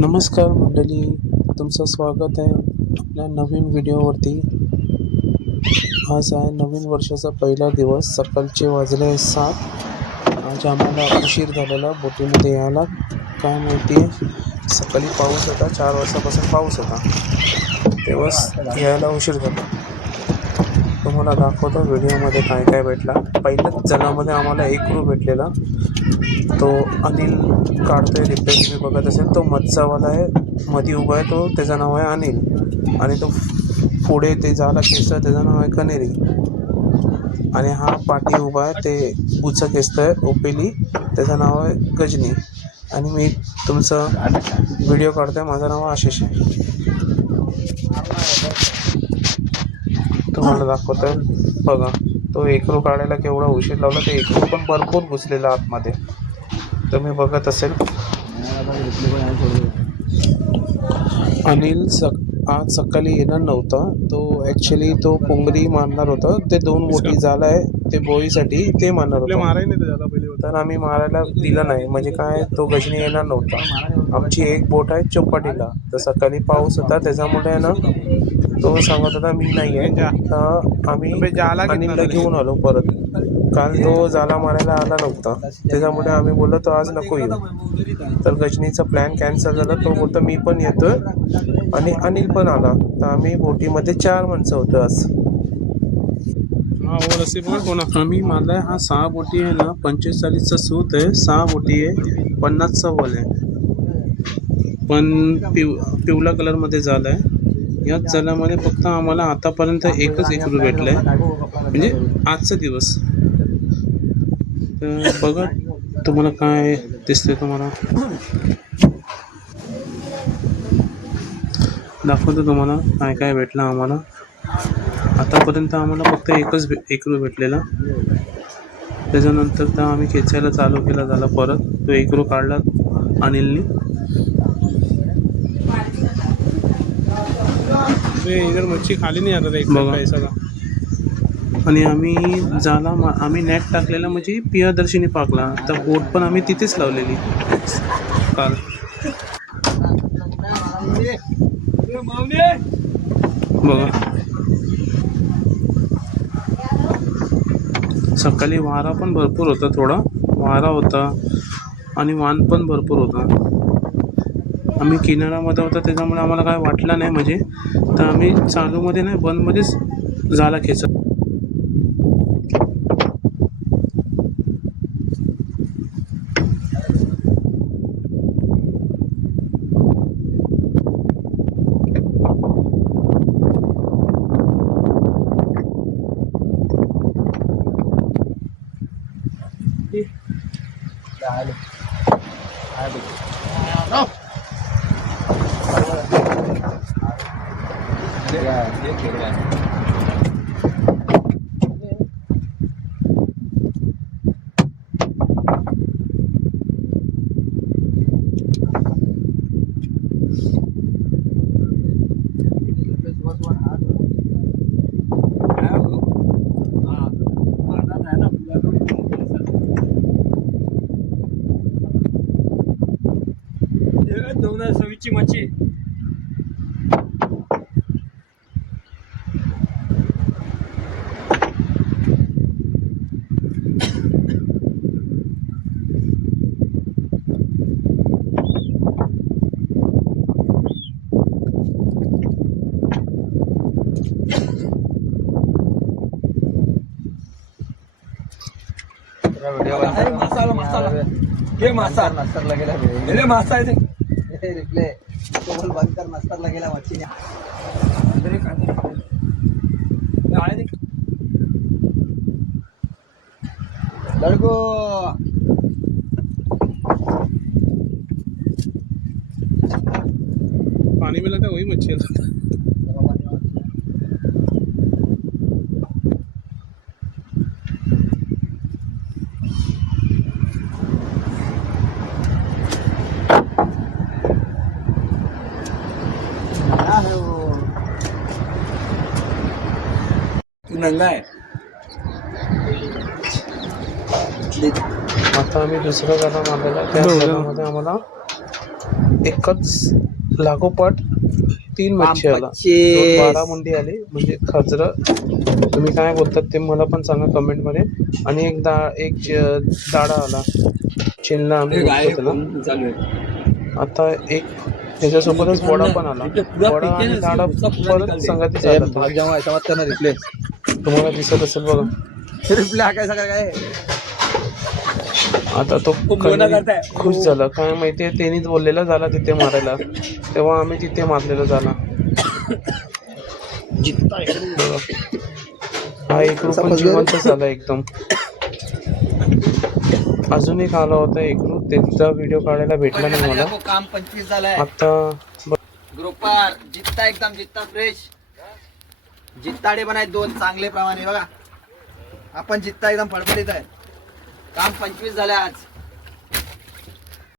नमस्कार मंडळी, तुमचं स्वागत आहे आपल्या नवीन व्हिडिओवरती. आज आहे नवीन वर्षाचा पहिला दिवस. सकाळचे वाजले 7. आज आम्हाला उशीर झालेला बोटीमध्ये यायला. काय माहिती, सकाळी पाऊस होता, 4 वाजतापासून पाऊस होता, तेव्हाच यायला उशीर झाला. तुम्हाला दाखवतो व्हिडिओमध्ये काय काय भेटला. पहिल्याच जणामध्ये आम्हाला एक क्रू भेटलेला, तो अनिल काढतोय रिपेअर. तुम्ही बघत असेल, तो मच्छावाला आहे, मध्ये उभा आहे, तो त्याचं नाव आहे अनिल. आणि तो पुढे ते झाला खेचतोय, त्याचं नाव आहे कनेरी. आणि हा पाठी उभा आहे, ते उचं खेचतोय ओपेली, त्याचं नाव आहे गजनी. आणि मी तुमचं व्हिडिओ काढतोय, माझं नाव आशिष आहे. तुम्हाला दाखवतोय बघा, तो एकरू काढायला केवढा उशीर लावला. ते एकरू पण भरपूर घुसलेला आतमध्ये, तुम्ही बघत असेल. अनिल आज सकाळी येणार नव्हता. तो ॲक्च्युली तो पोंगरी मारणार होता. ते 2 बोटी झाला आहे, ते बोईसाठी ते मारणार होता. तर आम्ही मारायला दिलं नाही. म्हणजे काय, तो गजनी येणार नव्हता. आमची एक बोट आहे चौपाटीला, तर सकाळी पाऊस होता, त्याच्यामुळे ना तो सांगत होता मी नाही आहे. तर आम्ही अनिलला घेऊन आलो परत. काल तो जाला मारायला आला नव्हता, त्याच्यामुळे आम्ही बोललो तो आज नको येऊ. तर गजनीचा प्लॅन कॅन्सल झाला. तो बोलतो मी पण येतोय, आणि अनिल पण आला. तर आम्ही बोटीमध्ये 4 माणसं होतो आज. आम्ही मारलाय हा 6 बोटी आहे ना. 45चा सूत आहे, 6 बोटी आहे, 50चा वल आहे. पण पिवळा कलरमध्ये झाला आहे. याच जलामध्ये फक्त आम्हाला आतापर्यंत एकच एकरू भेटलंय, म्हणजे आजचा दिवस. तर बघा तुम्हाला काय दिसतंय. तुम्हाला दाखवतो तुम्हाला काय काय भेटलं आम्हाला. आतापर्यंत आम्हाला फक्त एकच एकरू भेटलेला. त्याच्यानंतर तर आम्ही खेचायला चालू केला झाला परत. तो एकरू काढला अनिलनी. इधर मच्छी खाली नाही आता बघा. आणि आम्ही नेट टाकलेला, म्हणजे प्रियदर्शिनी पाकला. तर बोट पण आम्ही तिथेच लावलेली काल. बघा, सकाळी वारा पण भरपूर होता, थोडा वारा होता आणि वान पण भरपूर होता. आम्ही किनाऱ्यामध्ये होता, त्याच्यामुळे आम्हाला काय वाटलं नाही. म्हणजे तर आम्ही चालूमध्ये नाही, बंदमध्येच झाला खेचत. सवीची मच्छी मसाला हे मासा नसरला गेला. हे मासा आहे ते रिप्ले तो बोल बंद कर. नसरला गेला मच्छीने. लड़को पानी में लगा वही मच्छी नंगा आहे. आता आम्ही दुसऱ्या गाडा मारलेला, त्या गाडामध्ये आम्हाला एकच लागोपाठ 3 मच्छी आला, मच्छी. 12 मुंडी आली. म्हणजे खजर तुम्ही काय बोलतात ते मला पण सांगा कमेंट मध्ये. आणि एक दाडा आला, चिल्ला आम्ही बोलतो त्याला. आता एक त्याच्यासोबतच वडा पण आला. वडा आणि दाडा परत संगतीच आला तो. भाग जाऊ ऐसा मत करना रिप्ले. तुम्हाला दिसत असेल बघा. रिप्ले हा कैसा काय आता तो खुश झाला, काय माहितीये त्यांनीच बोललेला झाला तिथे मारायला, तेव्हा आम्ही तिथे मारलेला झाला. बघा. हा एकरू पण जिवंत झाला एकदम. अजून एक आला होता एकरू, त्याचा व्हिडिओ काढायला भेटला नाही मला. काम 25 झालाय आता ग्रुपार जित्ता एकदम जित्ता फ्रेश जित्ताडे बनाय 2 चांगले प्रमाणे बघा. आपण जित्ता एकदम फडफडीत आहे. काम 25 झाले आज.